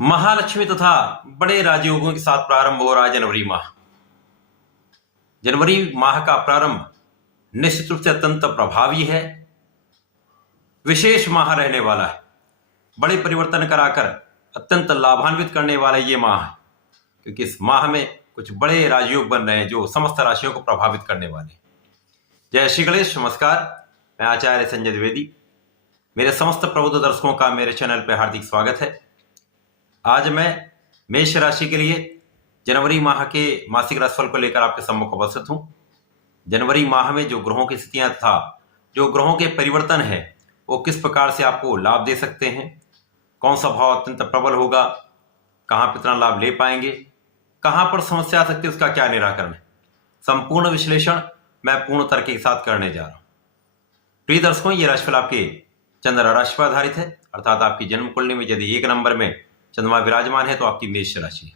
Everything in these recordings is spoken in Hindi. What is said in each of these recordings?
महालक्ष्मी तथा बड़े राजयोगों के साथ प्रारंभ हो रहा है जनवरी माह। जनवरी माह का प्रारंभ निश्चित रूप से अत्यंत प्रभावी है, विशेष माह रहने वाला है। बड़े परिवर्तन कराकर अत्यंत लाभान्वित करने वाला ये माह है, क्योंकि इस माह में कुछ बड़े राजयोग बन रहे हैं जो समस्त राशियों को प्रभावित करने वाले हैं। जय श्री गणेश, नमस्कार। मैं आचार्य संजय द्विवेदी। मेरे समस्त प्रबुद्ध दर्शकों का मेरे चैनल पर हार्दिक स्वागत है। आज मैं मेष राशि के लिए जनवरी माह के मासिक राशिफल को लेकर आपके सम्मुख उपस्थित हूं। जनवरी माह में जो ग्रहों की स्थितियां था, जो ग्रहों के परिवर्तन है, वो किस प्रकार से आपको लाभ दे सकते हैं, कौन सा भाव अत्यंत प्रबल होगा, कहां पर इतना लाभ ले पाएंगे, कहां पर समस्या आ सकती है, उसका क्या निराकरण है, संपूर्ण विश्लेषण मैं पूर्ण तर्क के साथ करने जा रहा हूं। प्रिय दर्शकों, ये राशिफल आपके चंद्र राशि पर आधारित है, अर्थात आपकी जन्म कुंडली में यदि 1 नंबर में चंद्रमा विराजमान है तो आपकी मेष राशि है।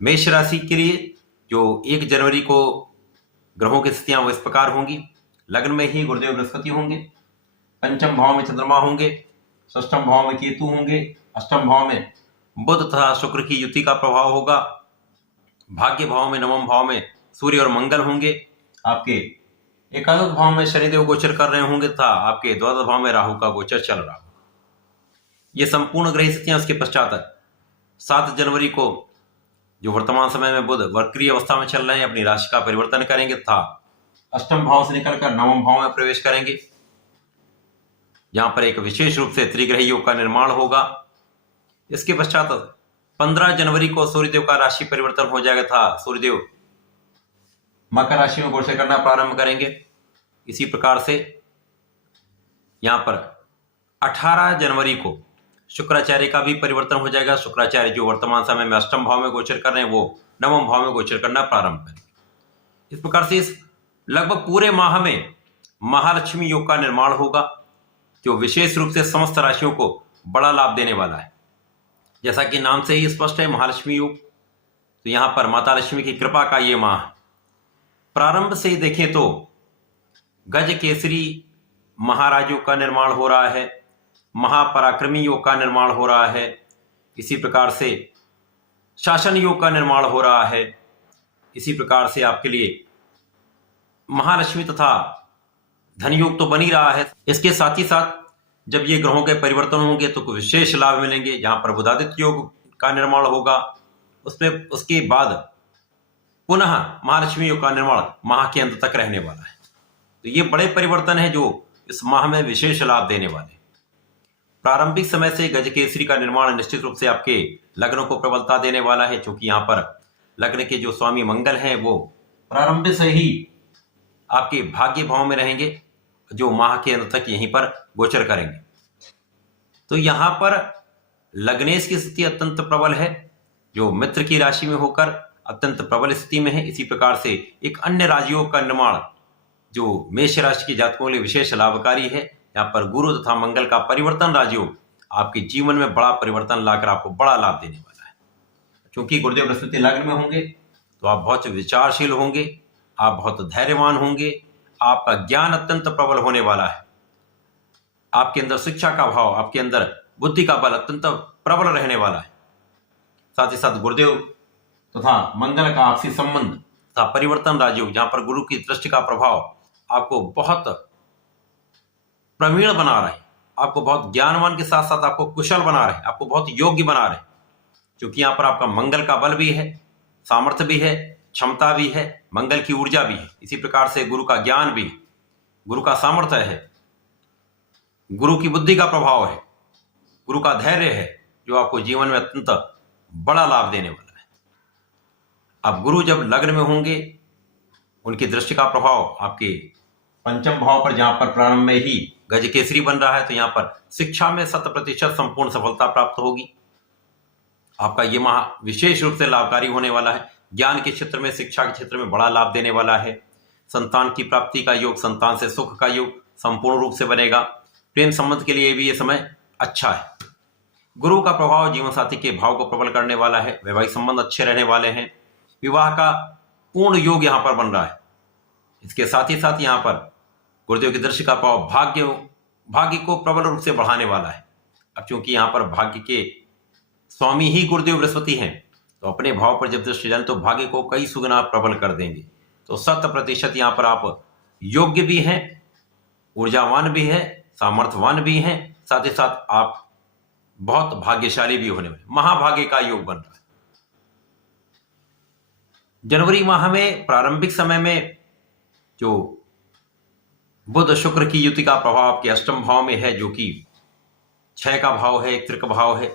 मेष राशि के लिए जो 1 जनवरी को ग्रहों की स्थितियां वो इस प्रकार होंगी। लग्न में ही गुरुदेव बृहस्पति होंगे, पंचम भाव में चंद्रमा होंगे, षष्ठम भाव में केतु होंगे, अष्टम भाव में बुध तथा शुक्र की युति का प्रभाव होगा, भाग्य भाव में नवम भाव में सूर्य और मंगल होंगे, आपके एकादश भाव में शनिदेव गोचर कर रहे होंगे तथा आपके द्वादश भाव में राहु का गोचर चल रहा होगा। ये संपूर्ण ग्रह स्थितियां उसके पश्चात 7 जनवरी को जो वर्तमान समय में बुध वक्रीय अवस्था में चल रहे हैं अपनी राशि का परिवर्तन करेंगे तथा अष्टम भाव से निकलकर नवम भाव में प्रवेश करेंगे, जहां पर एक विशेष रूप से त्रिग्रही योग का निर्माण होगा। इसके पश्चात 15 जनवरी को सूर्यदेव का राशि परिवर्तन हो जाएगा था सूर्यदेव मकर राशि में गोचर करना प्रारंभ करेंगे। इसी प्रकार से यहां पर 18 जनवरी को शुक्राचार्य का भी परिवर्तन हो जाएगा। शुक्राचार्य जो वर्तमान समय में अष्टम भाव में गोचर कर रहे हैं वो नवम भाव में गोचर करना प्रारंभ करेंगे। इस प्रकार से इस लगभग पूरे माह में महालक्ष्मी योग का निर्माण होगा, जो विशेष रूप से समस्त राशियों को बड़ा लाभ देने वाला है। जैसा कि नाम से ही स्पष्ट है, महालक्ष्मी योग, तो यहां पर माता लक्ष्मी की कृपा का ये माह प्रारंभ से ही देखें तो गज केसरी महाराज योग का निर्माण हो रहा है, महापराक्रमी योग का निर्माण हो रहा है, इसी प्रकार से शासन योग का निर्माण हो रहा है। इसी प्रकार से आपके लिए महालक्ष्मी तथा धन योग तो बन ही रहा है। इसके साथ ही साथ जब ये ग्रहों के परिवर्तन होंगे तो कुछ विशेष लाभ मिलेंगे, जहां पर बुधादित्य योग का निर्माण होगा, उसमें उसके बाद पुनः महालक्ष्मी योग का निर्माण माह के अंत तक रहने वाला है। तो ये बड़े परिवर्तन है जो इस माह में विशेष लाभ देने वाले। प्रारंभिक समय से गज केसरी का निर्माण निश्चित रूप से आपके लग्न को प्रबलता देने वाला है, क्योंकि यहाँ पर लग्न के जो स्वामी मंगल हैं वो प्रारंभ से ही आपके भाग्य भाव में रहेंगे, जो माह के अंत तक यहीं पर गोचर करेंगे। तो यहाँ पर लग्नेश की स्थिति अत्यंत प्रबल है, जो मित्र की राशि में होकर अत्यंत प्रबल स्थिति में है। इसी प्रकार से एक अन्य राजयोग का निर्माण जो मेष राशि के जातकों के लिए विशेष लाभकारी है। यहाँ पर गुरु तथा मंगल का परिवर्तन राजयोग आपके जीवन में बड़ा परिवर्तन लाकर आपको बड़ा लाभ देने वाला है। क्योंकि गुरुदेव बृहस्पति लग्न में होंगे तो आप बहुत विचारशील होंगे, आप बहुत धैर्यवान होंगे, आपका ज्ञान अत्यंत प्रबल होने वाला है, आपके अंदर शिक्षा का भाव, आपके अंदर बुद्धि का बल अत्यंत प्रबल रहने वाला है। साथ ही साथ गुरुदेव तथा मंगल का आपसी संबंध तथा परिवर्तन राजयोग, जहां पर गुरु की दृष्टि का प्रभाव आपको बहुत प्रवीण बना रहे, आपको बहुत ज्ञानवान के साथ साथ आपको कुशल बना रहे, आपको बहुत योग्य बना रहे, क्योंकि यहाँ पर आपका मंगल का बल भी है, सामर्थ्य भी है, क्षमता भी है, मंगल की ऊर्जा भी है। इसी प्रकार से गुरु का ज्ञान भी, गुरु का सामर्थ्य है, गुरु की बुद्धि का प्रभाव है, गुरु का धैर्य है, जो आपको जीवन में अत्यंत बड़ा लाभ देने वाला है। अब गुरु जब लग्न में होंगे, उनकी दृष्टि का प्रभाव आपके पंचम भाव पर, जहां पर प्रारंभ में ही गज केसरी बन रहा है, तो यहां पर शिक्षा में 100% संपूर्ण सफलता प्राप्त होगी। आपका यह माह विशेष रूप से लाभकारी होने वाला है। ज्ञान के क्षेत्र में, शिक्षा के क्षेत्र में बड़ा लाभ देने वाला है। संतान की प्राप्ति का योग, संतान से सुख का योग संपूर्ण रूप से बनेगा। प्रेम संबंध के लिए भी यह समय अच्छा है। गुरु का प्रभाव जीवन साथी के भाव को प्रबल करने वाला है। वैवाहिक संबंध अच्छे रहने वाले हैं। विवाह का पूर्ण योग यहां पर बन रहा है। इसके साथ ही साथ यहां पर गुरुदेव की दृष्टि का प्रभाव भाग्य को प्रबल रूप से बढ़ाने वाला है। अब चूंकि यहां पर भाग्य के स्वामी ही गुरुदेव बृहस्पति हैं, तो अपने भाव पर जब दृष्टि डालें तो भाग्य को कई सुगुना प्रबल कर देंगे। तो 100% यहाँ पर आप योग्य भी हैं, ऊर्जावान भी हैं, सामर्थ्यवान भी हैं, साथ ही साथ आप बहुत भाग्यशाली भी होने वाले, महाभाग्य का योग बन रहा है। जनवरी माह में प्रारंभिक समय में जो बुध शुक्र की युति का प्रभाव आपके अष्टम भाव में है, जो कि 6 का भाव है, त्रिक भाव है,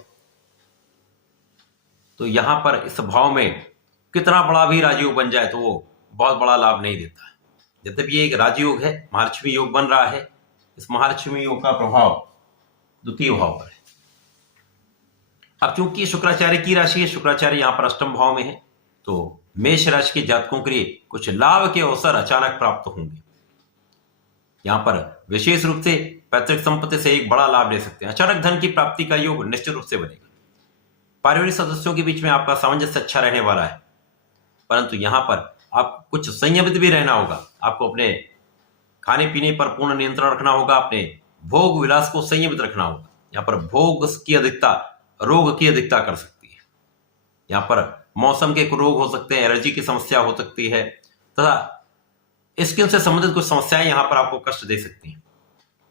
तो यहां पर इस भाव में कितना बड़ा भी राजयोग बन जाए तो वो बहुत बड़ा लाभ नहीं देता है। यद्यपि ये एक राजयोग है, महालक्ष्मी योग बन रहा है, इस महालक्ष्मी योग का प्रभाव द्वितीय भाव पर है। अब चूंकि शुक्राचार्य की राशि है, शुक्राचार्य यहाँ पर अष्टम भाव में है, तो मेष राशि के जातकों के लिए कुछ लाभ के अवसर अचानक प्राप्त होंगे। यहाँ पर विशेष रूप से पैतृक संपत्ति से एक बड़ा लाभ ले सकते हैं। अचानक धन की प्राप्ति का योग निश्चित रूप से बनेगा। पारिवारिक सदस्यों के बीच में आपका सामंजस्य अच्छा रहने वाला है, परंतु यहाँ पर आप कुछ संयमित भी रहना होगा। आपको अपने खाने पीने पर पूर्ण नियंत्रण रखना होगा, अपने भोग विलास को संयमित रखना होगा। यहाँ पर भोग की अधिकता रोग की अधिकता कर सकती है। यहाँ पर मौसम के रोग हो सकते हैं, एलर्जी की समस्या हो सकती है, तथा स्किन से संबंधित कुछ समस्याएं यहाँ पर आपको कष्ट दे सकती हैं।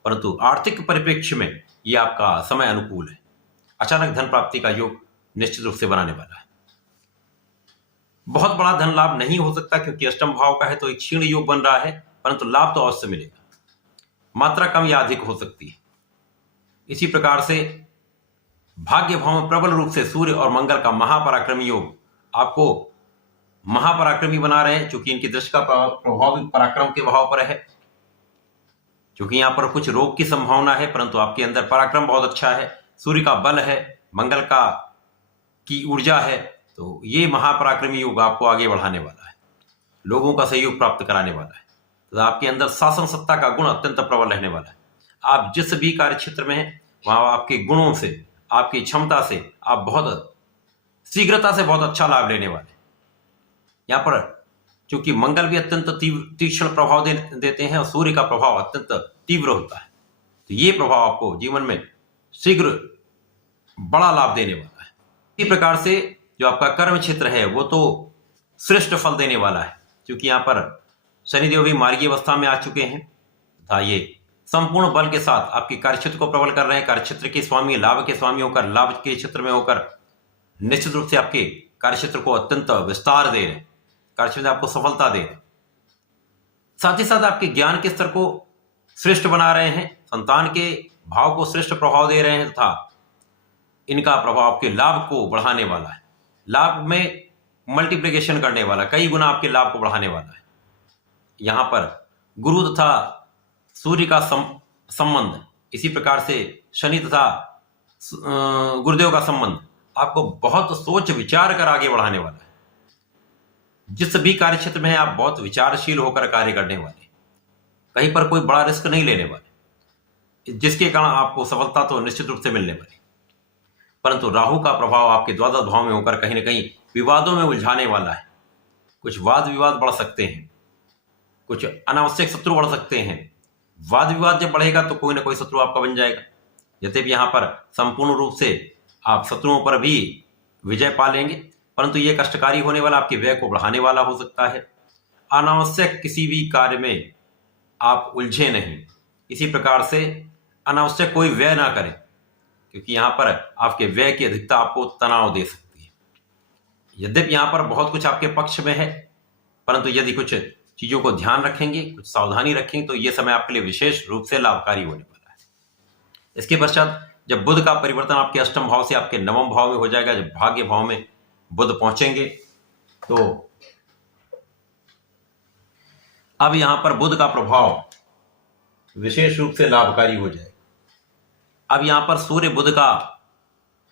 परंतु आर्थिक परिप्रेक्ष्य में यह आपका समय अनुकूल है। अचानक धन प्राप्ति का योग निश्चित रूप से बनाने वाला है। बहुत बड़ा धन लाभ नहीं हो सकता क्योंकि अष्टम भाव का है, तो एक क्षीण योग बन रहा है, परंतु लाभ तो अवश्य मिलेगा। मात्रा कम या अधिक हो सकती है। इसी प्रकार से भाग्य भाव में प्रबल रूप से सूर्य और मंगल का महापराक्रमी योग आपको महापराक्रमी बना रहे हैं, क्योंकि इनकी दृष्टि का प्रभाव पराक्रम के भाव पर है। क्योंकि यहाँ पर कुछ रोग की संभावना है, परंतु आपके अंदर पराक्रम बहुत अच्छा है, सूर्य का बल है, मंगल की ऊर्जा है, तो ये महापराक्रमी योग आपको आगे बढ़ाने वाला है, लोगों का सहयोग प्राप्त कराने वाला है। तो आपके अंदर शासन सत्ता का गुण अत्यंत प्रबल रहने वाला है। आप जिस भी कार्य क्षेत्र में हैं, वहां आपके गुणों से, आपकी क्षमता से आप बहुत शीघ्रता से बहुत अच्छा लाभ लेने वाले हैं। यहाँ पर क्योंकि मंगल भी अत्यंत तीक्ष्ण प्रभाव देते हैं और सूर्य का प्रभाव अत्यंत तीव्र होता है, तो ये प्रभाव आपको जीवन में शीघ्र बड़ा लाभ देने वाला है। इसी प्रकार से जो आपका कर्म क्षेत्र है वो तो श्रेष्ठ फल देने वाला है, क्योंकि यहाँ पर शनिदेव भी मार्गी अवस्था में आ चुके हैं तथा ये संपूर्ण बल के साथ आपके कार्यक्षेत्र को प्रबल कर रहे हैं। कार्यक्षेत्र के स्वामी, लाभ के स्वामी होकर, लाभ के क्षेत्र में होकर निश्चित रूप से आपके कार्यक्षेत्र को अत्यंत विस्तार दे रहे हैं, कार्यक्षेत्र आपको सफलता दे रहे हैं। साथ ही साथ आपके ज्ञान के स्तर को श्रेष्ठ बना रहे हैं, संतान के भाव को श्रेष्ठ प्रभाव दे रहे हैं तथा इनका प्रभाव आपके लाभ को बढ़ाने वाला है, लाभ में मल्टीप्लिकेशन करने वाला, कई गुना आपके लाभ को बढ़ाने वाला है। यहां पर गुरु तथा सूर्य का संबंध, इसी प्रकार से शनि तथा गुरुदेव का संबंध आपको बहुत सोच विचार कर आगे बढ़ाने वाला है। जिस भी कार्य क्षेत्र में है आप बहुत विचारशील होकर कार्य करने वाले, कहीं पर कोई बड़ा रिस्क नहीं लेने वाले, जिसके कारण आपको सफलता तो निश्चित रूप से मिलने वाली। परंतु राहु का प्रभाव आपके द्वादश भाव में होकर कहीं ना कहीं विवादों में उलझाने वाला है। कुछ वाद विवाद बढ़ सकते हैं, कुछ अनावश्यक शत्रु बढ़ सकते हैं। वाद विवाद जब बढ़ेगा तो कोई ना कोई शत्रु आपका बन जाएगा। यद्यपि यहाँ पर संपूर्ण रूप से आप शत्रुओं पर भी विजय पा लेंगे, परंतु यह कष्टकारी होने वाला, आपके व्यय को बढ़ाने वाला हो सकता है। अनावश्यक किसी भी कार्य में आप उलझे नहीं, इसी प्रकार से अनावश्यक कोई व्यय ना करें, क्योंकि यहाँ पर आपके व्यय की अधिकता आपको तनाव दे सकती है। यद्यपि यहाँ पर बहुत कुछ आपके पक्ष में है, परंतु यदि कुछ चीजों को ध्यान रखेंगे, कुछ सावधानी रखेंगे, तो यह समय आपके लिए विशेष रूप से लाभकारी होने वाला है। इसके पश्चात जब बुध का परिवर्तन आपके अष्टम भाव से आपके नवम भाव में हो जाएगा, जब भाग्य भाव में बुध पहुंचेंगे, तो अब यहां पर बुध का प्रभाव विशेष रूप से लाभकारी हो जाएगा। अब यहां पर सूर्य बुध का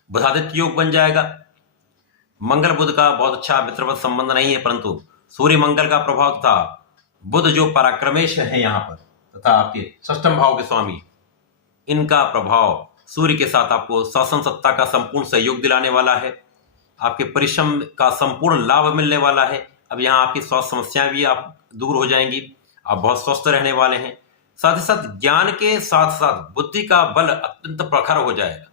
बुधादित्य योग बन जाएगा। मंगल बुध का बहुत अच्छा मित्रवत संबंध नहीं है, परंतु सूर्य मंगल का प्रभाव तथा बुध जो पराक्रमेश है यहाँ पर तथा आपके षष्ठम भाव के स्वामी, इनका प्रभाव सूर्य के साथ आपको शासन सत्ता का संपूर्ण सहयोग दिलाने वाला है। आपके परिश्रम का संपूर्ण लाभ मिलने वाला है। अब यहाँ आपकी स्वास्थ्य समस्याएं भी आप दूर हो जाएंगी, आप बहुत स्वस्थ रहने वाले हैं। साथ ही साथ ज्ञान के साथ साथ बुद्धि का बल अत्यंत प्रखर हो जाएगा।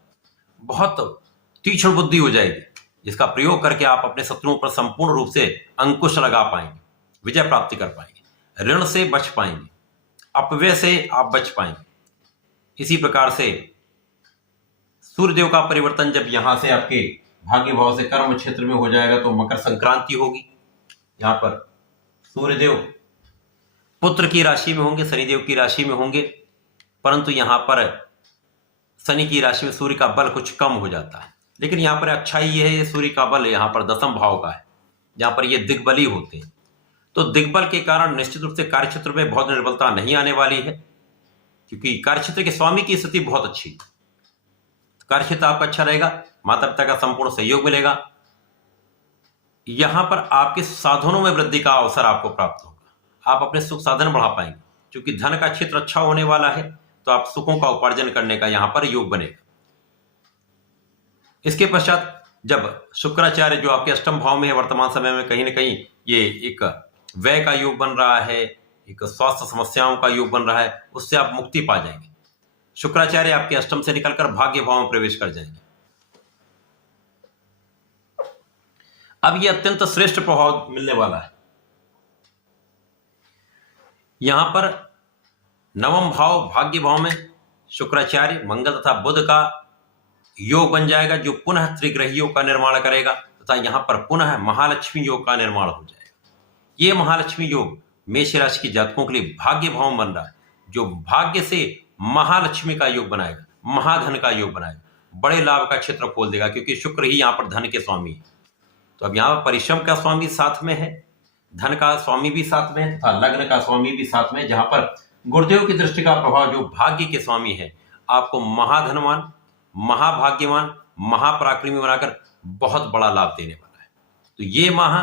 बहुत तीक्ष्ण बुद्धि हो जाएगी, जिसका प्रयोग करके आप अपने शत्रुओं पर संपूर्ण रूप से अंकुश लगा पाएंगे, विजय प्राप्ति कर पाएंगे, ऋण से बच पाएंगे, अपव्यय से आप बच पाएंगे। इसी प्रकार से सूर्यदेव का परिवर्तन जब यहां से आपके भाग्य भाव से कर्म क्षेत्र में हो जाएगा तो मकर संक्रांति होगी। यहां पर सूर्यदेव पुत्र की राशि में होंगे, शनिदेव की राशि में होंगे, परंतु यहां पर शनि की राशि में सूर्य का बल कुछ कम हो जाता है। लेकिन यहां पर अच्छाई यह है, सूर्य का बल यहां पर दशम भाव का है, जहां पर ये दिग्बली होते हैं। तो दिग्बल के कारण निश्चित रूप से कार्यक्षेत्र में बहुत निर्बलता नहीं आने वाली है, क्योंकि कार्यक्षेत्र के स्वामी की स्थिति बहुत अच्छी है। कार्यक्षेत्र आपका अच्छा रहेगा, माता पिता का संपूर्ण सहयोग मिलेगा। यहां पर आपके साधनों में वृद्धि का अवसर आपको प्राप्त होगा, आप अपने सुख साधन बढ़ा पाएंगे। क्योंकि धन का क्षेत्र अच्छा होने वाला है तो आप सुखों का उपार्जन करने का यहां पर योग बनेगा। इसके पश्चात जब शुक्राचार्य जो आपके अष्टम भाव में है, वर्तमान समय में कहीं ना कहीं ये एक व्यय का योग बन रहा है, एक स्वास्थ्य समस्याओं का योग बन रहा है, उससे आप मुक्ति पा जाएंगे। शुक्राचार्य आपके अष्टम से निकलकर भाग्य भाव में प्रवेश कर जाएंगे। अब ये अत्यंत श्रेष्ठ प्रभाव मिलने वाला है। यहां पर नवम भाव भाग्य भाव में शुक्राचार्य मंगल तथा बुध का योग बन जाएगा, जो पुनः त्रिग्रहियों का निर्माण करेगा, तथा यहां पर पुनः महालक्ष्मी योग का निर्माण हो जाएगा। ये महालक्ष्मी योग मेष राशि के जातकों के लिए भाग्य भाव में बन रहा है, जो भाग्य से महालक्ष्मी का योग बनाएगा, महाधन का योग बनाएगा, बड़े लाभ का क्षेत्र खोल देगा, क्योंकि शुक्र ही यहां पर धन के स्वामी है। तो अब यहां पर परिश्रम का स्वामी साथ में है, धन का स्वामी भी साथ में है, तथा लग्न का स्वामी भी साथ में, जहां पर गुरुदेव की दृष्टि का प्रभाव जो भाग्य के स्वामी है, आपको महाधनवान, महाभाग्यवान, महापराक्रमी बनाकर बहुत बड़ा लाभ देने वाला है। तो ये माह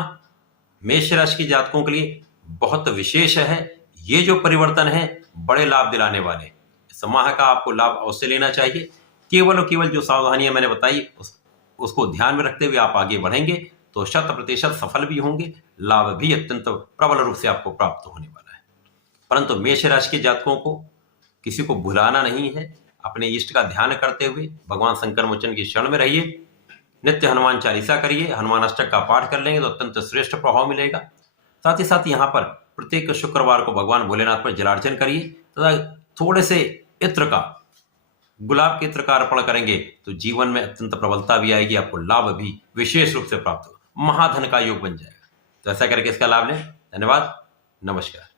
मेष राशि के जातकों के लिए बहुत विशेष है। ये जो परिवर्तन है बड़े लाभ दिलाने वाले हैं। इस माह का आपको लाभ अवश्य लेना चाहिए। केवल और केवल जो सावधानियां मैंने बताई उसको ध्यान में रखते हुए आप आगे बढ़ेंगे तो 100% सफल भी होंगे, लाभ भी अत्यंत प्रबल रूप से आपको प्राप्त होने वाला है। परंतु मेष राशि के जातकों को किसी को भुलाना नहीं है, अपने इष्ट का ध्यान करते हुए भगवान शंकर मोचन की शरण में रहिए, नित्य हनुमान चालीसा करिए, हनुमान अष्टक का पाठ कर लेंगे तो अत्यंत श्रेष्ठ प्रभाव मिलेगा। साथ ही साथ यहाँ पर प्रत्येक शुक्रवार को भगवान भोलेनाथ पर जलार्चन करिए तथा थोड़े से इत्र का, गुलाब के इत्र का अर्पण करेंगे तो जीवन में अत्यंत प्रबलता भी आएगी, आपको लाभ भी विशेष रूप से प्राप्त होगा, महाधन का योग बन जाएगा। तो ऐसा करके इसका लाभ लें। धन्यवाद, नमस्कार।